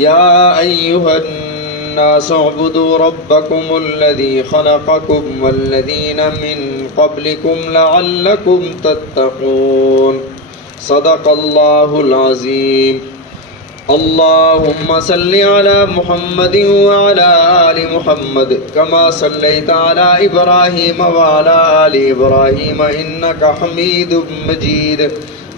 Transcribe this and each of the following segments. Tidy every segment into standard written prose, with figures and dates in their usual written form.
يا أيها الناس اعبدوا ربكم الذي خلقكم والذين من قبلكم لعلكم تتقون صدق الله العظيم. اللهم صل على محمد وعلى آل محمد كما صليت على إبراهيم وعلى آل إبراهيم إنك حميد مجيد.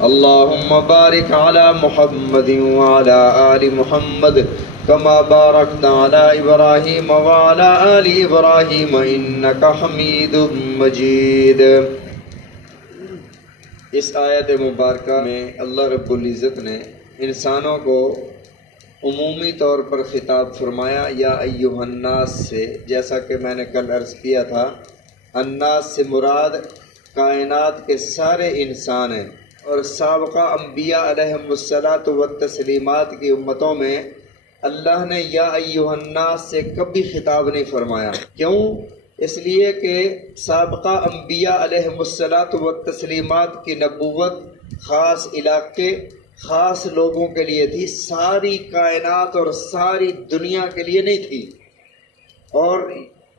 اللهم بارك على محمد وعلى آل محمد كما باركت على إبراهيم وعلى آل إبراهيم إنك حميد مجيد. اس آیت مبارکہ میں اللہ رب العزت نے انسانوں کو عمومی طور پر خطاب فرمایا یا ایھا الناس سے. جیسا کہ میں نے کل عرض کیا تھا، الناس سے مراد کائنات کے سارے انسان ہیں، اور سابقہ انبیاء علیہم الصلاۃ والتسلیمات کی امتوں میں اللہ نے یا ایھا الناس سے کبھی خطاب نہیں فرمایا. کیوں؟ اس لیے کہ سابقہ انبیاء علیہم الصلاۃ والتسلیمات کی نبوت خاص علاقے خاص لوگوں کے لیے تھی، ساری کائنات اور ساری دنیا کے لیے نہیں تھی. اور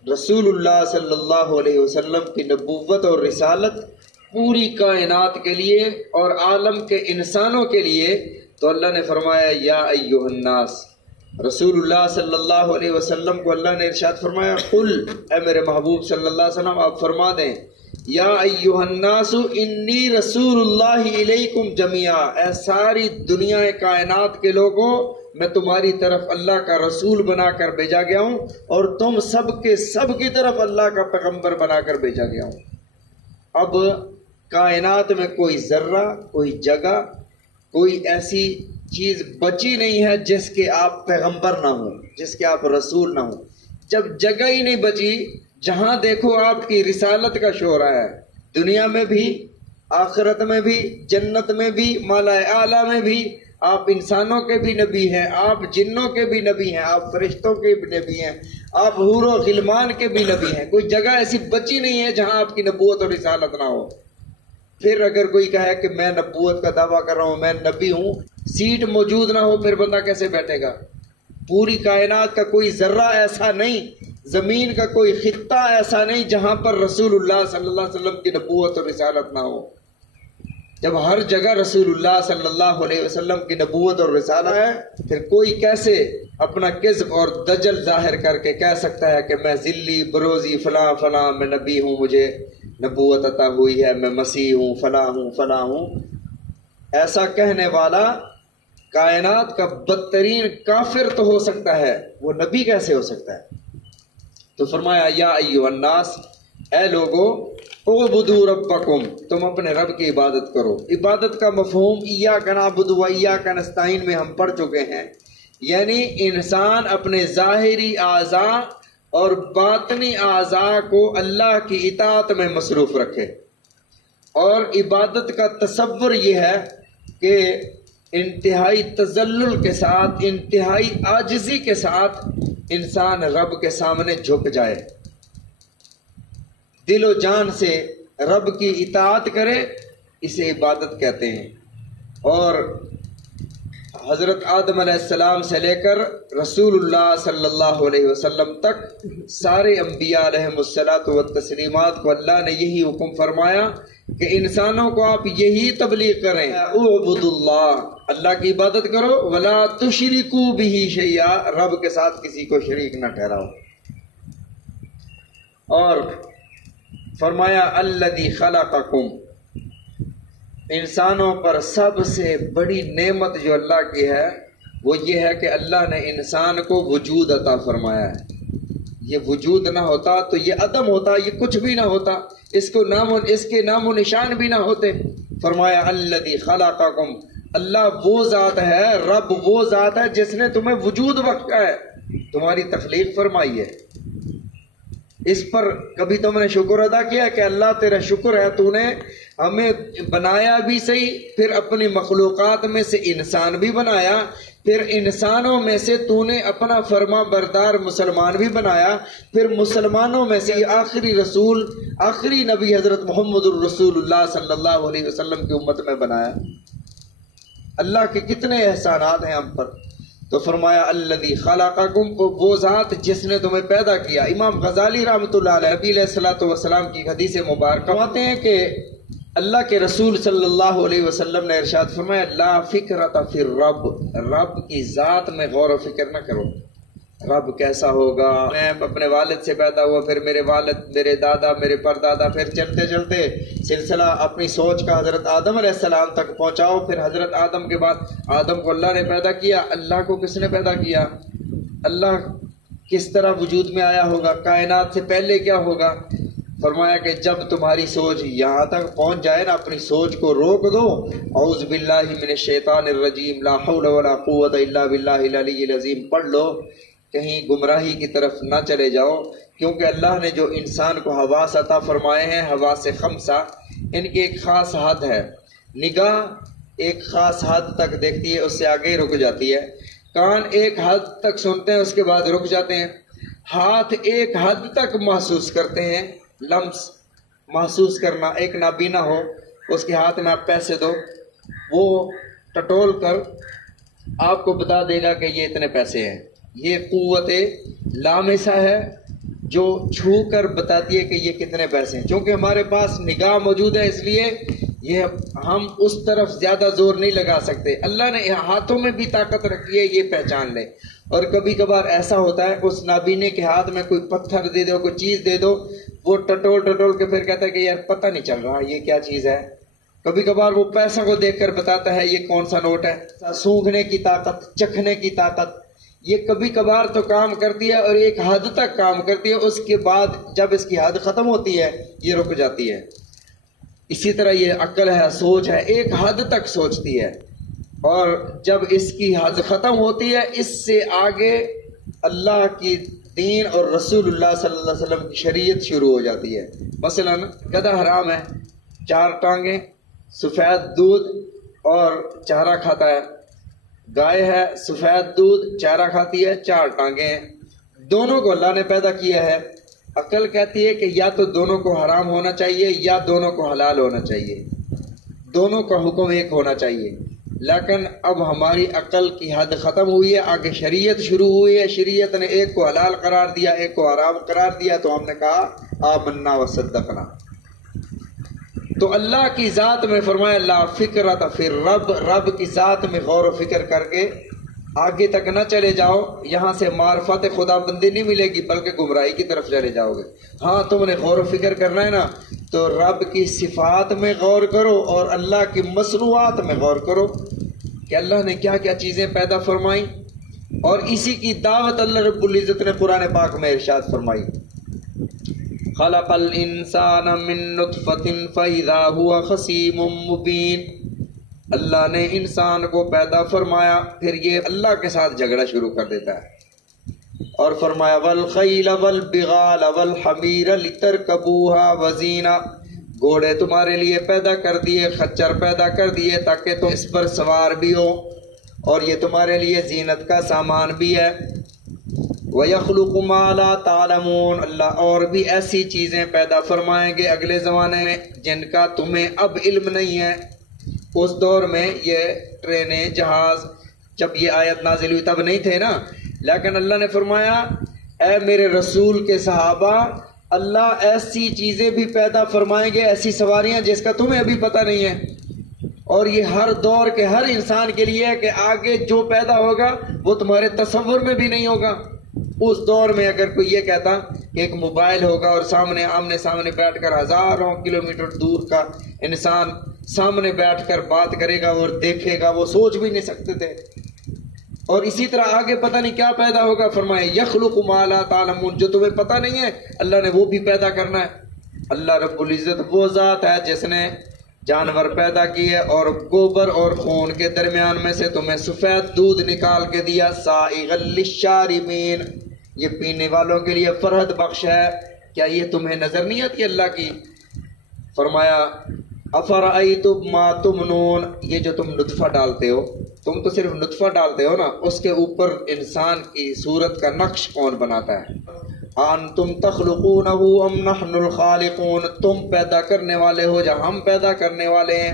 رسول اللہ صلی اللہ علیہ وسلم کی نبوت اور رسالت پوری کائنات کے لیے اور عالم کے انسانوں کے لیے. تو اللہ نے فرمایا یا ایھا الناس. رسول اللہ صلی اللہ علیہ وسلم کو اللہ نے ارشاد فرمایا قل، اے میرے محبوب صلی اللہ علیہ وسلم آپ فرما دیں یا ایھا الناس انی رسول اللہ الیکم جمیعا، اے ساری دنیا کائنات کے لوگوں میں تمہاری طرف اللہ کا رسول بنا کر بھیجا گیا ہوں، اور تم سب کے سب کی طرف اللہ کا پیغمبر بنا کر بھیجا گیا ہوں. اب کائنات میں کوئی ذرہ، کوئی جگہ، کوئی ایسی چیز بچی نہیں ہے جس کے آپ پیغمبر نہ ہوں، جس کے آپ رسول نہ ہوں. جب جگہ ہی نہیں بچی، جہاں دیکھو آپ کی رسالت کا شعرہ ہے، دنیا میں بھی، آخرت میں بھی، جنت میں بھی، مالا اعلیٰ میں بھی. آپ انسانوں کے بھی نبی ہیں، آپ جنوں کے بھی نبی ہیں، آپ فرشتوں کے بھی نبی ہیں، آپ حور و غلمان کے بھی نبی ہیں. کوئی جگہ ایسی بچی نہیں ہے جہاں آپ کی نبوت اور رسالت نہ ہو. پھر اگر کوئی کہے کہ میں نبوت کا دعویٰ کر رہا ہوں، میں نبی ہوں، سیٹ موجود نہ ہو، پھر بندہ کیسے بیٹھے گا؟ پوری کائنات کا کوئی ذرہ ایسا نہیں، زمین کا کوئی خطہ ایسا نہیں جہاں پر رسول اللہ صلی اللہ علیہ وسلم کی نبوت اور رسالت نہ ہو. جب ہر جگہ رسول اللہ صلی اللہ علیہ وسلم کی نبوت اور رسالت ہے، پھر کوئی کیسے اپنا کذب اور دجل ظاہر کر کے کہہ سکتا ہے کہ میں ذلی بروزی فلاں فلاں میں نبی ہوں، مجھے نبوت عطا ہوئی ہے، میں مسیح ہوں، فلاں ہوں، فلاں ہوں. ایسا کہنے والا کائنات کا بدترین کافر تو ہو سکتا ہے، وہ نبی کیسے ہو سکتا ہے؟ تو فرمایا یا ایھا الناس، اے لوگو اعبدوا ربکم، تم اپنے رب کی عبادت کرو. عبادت کا مفہوم ایاک نعبد و ایاک نستعین میں ہم پڑھ چکے ہیں. یعنی انسان اپنے ظاہری اعضاء اور باطنی اعضاء کو اللہ کی اطاعت میں مصروف رکھے. اور عبادت کا تصور یہ ہے کہ انتہائی تذلل کے ساتھ، انتہائی عاجزی کے ساتھ انسان رب کے سامنے جھک جائے، دل و جان سے رب کی اطاعت کرے، اسے عبادت کہتے ہیں. اور حضرت آدم علیہ السلام سے لے کر رسول اللہ صلی اللہ علیہ وسلم تک سارے انبیاء علیہم الصلاۃ والتسلیمات کو اللہ نے یہی حکم فرمایا کہ انسانوں کو آپ یہی تبلیغ کریں، اعبدوا اللہ، اللہ کی عبادت کرو، ولا تشرکوا بہ شیئا، رب کے ساتھ کسی کو شریک نہ ٹھہراؤ. اور فرمایا الذی خلقکم، انسانوں پر سب سے بڑی نعمت جو اللہ کی ہے وہ یہ ہے کہ اللہ نے انسان کو وجود عطا فرمایا ہے. یہ وجود نہ ہوتا تو یہ عدم ہوتا، یہ کچھ بھی نہ ہوتا، اس کے نام و نشان بھی نہ ہوتے. فرمایا الذی خلقکم، اللہ وہ ذات ہے، رب وہ ذات ہے جس نے تمہیں وجود بخشا ہے، تمہاری تخلیق فرمائی ہے. اس پر کبھی تم نے شکر ادا کیا کہ اللہ تیرا شکر ہے، تو نے ہمیں بنایا بھی صحیح، پھر اپنی مخلوقات میں سے انسان بھی بنایا، پھر انسانوں میں سے تو نے اپنا فرما بردار مسلمان بھی بنایا، پھر مسلمانوں میں سے آخری رسول، آخری نبی حضرت محمد الرسول اللہ صلی اللہ علیہ وسلم کی امت میں بنایا. اللہ کے کتنے احسانات ہیں ہم پر. تو فرمایا الذی خلقکم، وہ ذات جس نے تمہیں پیدا کیا۔ امام غزالی رحمۃ اللہ علیہ نبی علیہ الصلوۃ والسلام کی حدیث مبارکہ فرماتے ہیں کہ اللہ کے رسول صلی اللہ علیہ وسلم نے ارشاد فرمایا لا فکرۃ فی الرب، رب کی ذات میں غور و فکر نہ کرو، رب کیسا ہوگا، میں اپنے والد سے پیدا ہوا، پھر میرے والد، میرے دادا، میرے پردادا، پھر چلتے چلتے سلسلہ اپنی سوچ کا حضرت آدم علیہ السلام تک پہنچاؤ، پھر حضرت آدم کے بعد آدم کو اللہ نے پیدا کیا، اللہ کو کس نے پیدا کیا، اللہ کس طرح وجود میں آیا ہوگا، کائنات سے پہلے کیا ہوگا۔ فرمایا کہ جب تمہاری سوچ یہاں تک پہنچ جائے نا، اپنی سوچ کو روک دو، اعوذ باللہ من الشیطان الرجیم لا حول ولا قوت الا باللہ العلی العظیم پڑھ لو، کہیں گمراہی کی طرف نہ چلے جاؤ، کیونکہ اللہ نے جو انسان کو حواس عطا فرمائے ہیں، حواس خمسہ، ان کی ایک خاص حد ہے، نگاہ ایک خاص حد تک دیکھتی ہے، اس سے آگے رک جاتی ہے، کان ایک حد تک سنتے ہیں، اس کے بعد رک جاتے ہیں، ہاتھ ایک حد تک محسوس کرتے ہیں، لمس محسوس کرنا، ایک نابینا ہو اس کے ہاتھ میں آپ پیسے دو، وہ ٹٹول کر آپ کو بتا دے گا کہ یہ اتنے پیسے ہیں، یہ قوت لامسہ ہے جو چھو کر بتاتی ہے کہ یہ کتنے پیسے ہیں۔ چونکہ ہمارے پاس نگاہ موجود ہے، اس لیے یہ ہم اس طرف زیادہ زور نہیں لگا سکتے، اللہ نے ہاتھوں میں بھی طاقت رکھی ہے، یہ پہچان لے۔ اور کبھی کبھار ایسا ہوتا ہے اس نابینے کے ہاتھ میں کوئی پتھر دے دو، کوئی چیز دے دو، وہ ٹٹول کے پھر کہتا ہے کہ یار پتہ نہیں چل رہا یہ کیا چیز ہے۔ کبھی کبھار وہ پیسہ کو دیکھ کر بتاتا ہے یہ کون سا نوٹ ہے۔ سونگھنے کی طاقت، چکھنے کی طاقت، یہ کبھی کبھار تو کام کرتی ہے اور ایک حد تک کام کرتی ہے، اس کے بعد جب اس کی حد ختم ہوتی ہے یہ رک جاتی ہے۔ اسی طرح یہ عقل ہے، سوچ ہے، ایک حد تک سوچتی ہے، اور جب اس کی حد ختم ہوتی ہے اس سے آگے اللہ کی دین اور رسول اللہ صلی اللہ علیہ وسلم کی شریعت شروع ہو جاتی ہے۔ مثلا گدھا حرام ہے، 4 ٹانگیں، سفید دودھ اور چارہ کھاتا ہے، گائے ہے، سفید دودھ چارہ کھاتی ہے، 4 ٹانگیں ہیں، دونوں کو اللہ نے پیدا کیا ہے۔ عقل کہتی ہے کہ یا تو دونوں کو حرام ہونا چاہیے یا دونوں کو حلال ہونا چاہیے، دونوں کا حکم ایک ہونا چاہیے، لیکن اب ہماری عقل کی حد ختم ہوئی ہے، آگے شریعت شروع ہوئی ہے، شریعت نے ایک کو حلال قرار دیا، ایک کو حرام قرار دیا، تو ہم نے کہا آمنا وصدقنا۔ تو اللہ کی ذات میں فرمایا لا فکرۃ فی الرب، رب کی ذات میں غور و فکر کر کے آگے تک نہ چلے جاؤ، یہاں سے معرفت خدا بندی نہیں ملے گی بلکہ گمراہی کی طرف چلے جاؤ گے۔ ہاں تم نے غور و فکر کرنا ہے نا، تو رب کی صفات میں غور کرو اور اللہ کی مصنوعات میں غور کرو کہ اللہ نے کیا کیا چیزیں پیدا فرمائیں، اور اسی کی دعوت اللہ رب العزت نے قرآن پاک میں ارشاد فرمائی خلق الانسان من نطفۃ فاذا هو خصیم مبین، اللہ نے انسان کو پیدا فرمایا، پھر یہ اللہ کے ساتھ جھگڑا شروع کر دیتا ہے، اور فرمایا والخیل والبغال والحمیر لترکبوها وزینا، گھوڑے تمہارے لیے پیدا کر دیے، خچر پیدا کر دیے تاکہ تم اس پر سوار بھی ہو، اور یہ تمہارے لیے زینت کا سامان بھی ہے۔ وَيَخْلُقُ مَا لَا تَعْلَمُونَ، اللہ اور بھی ایسی چیزیں پیدا فرمائیں گے اگلے زمانے میں جن کا تمہیں اب علم نہیں ہے۔ اس دور میں یہ ٹرینیں، جہاز، جب یہ آیت نازل ہوئی تب نہیں تھے نا، لیکن اللہ نے فرمایا اے میرے رسول کے صحابہ، اللہ ایسی چیزیں بھی پیدا فرمائیں گے، ایسی سواریاں جس کا تمہیں ابھی پتہ نہیں ہے، اور یہ ہر دور کے ہر انسان کے لیے ہے کہ آگے جو پیدا ہوگا وہ تمہارے تصور میں بھی نہیں ہوگا۔ اس دور میں اگر کوئی یہ کہتا کہ ایک موبائل ہوگا اور سامنے آمنے سامنے بیٹھ کر ہزاروں کلومیٹر دور کا انسان سامنے بیٹھ کر بات کرے گا اور دیکھے گا، وہ سوچ بھی نہیں سکتے تھے۔ اور اسی طرح آگے پتہ نہیں کیا پیدا ہوگا، فرمائے یخلق ما لا تعلمون، جو تمہیں پتہ نہیں ہے اللہ نے وہ بھی پیدا کرنا ہے۔ اللہ رب العزت وہ ذات ہے جس نے جانور پیدا کیے اور گوبر اور خون کے درمیان میں سے تمہیں سفید دودھ نکال کے دیا، سائغا للشاربین، یہ پینے والوں کے لیے فرحت بخش ہے، کیا یہ تمہیں نظر نہیں آتی اللہ کی؟ فرمایا افرأیتم ما تمنون، یہ جو تم نطفہ ڈالتے ہو، تم تو صرف نطفہ ڈالتے ہو نا، اس کے اوپر انسان کی صورت کا نقش کون بناتا ہے؟ انتم تخلقونہ ام نحن الخالقون، تم پیدا کرنے والے ہو یا ہم پیدا کرنے والے ہیں؟